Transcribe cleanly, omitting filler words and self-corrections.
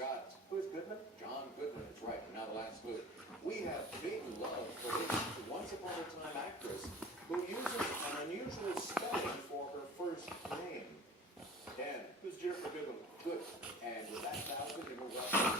Scott. Who's Goodman? John Goodman is right. Now the last clue. We have big love for this once upon a time actress who uses an unusual spelling for her first name. Dan. Who's Jennifer Goodman? Good. And with that 1,000, you move up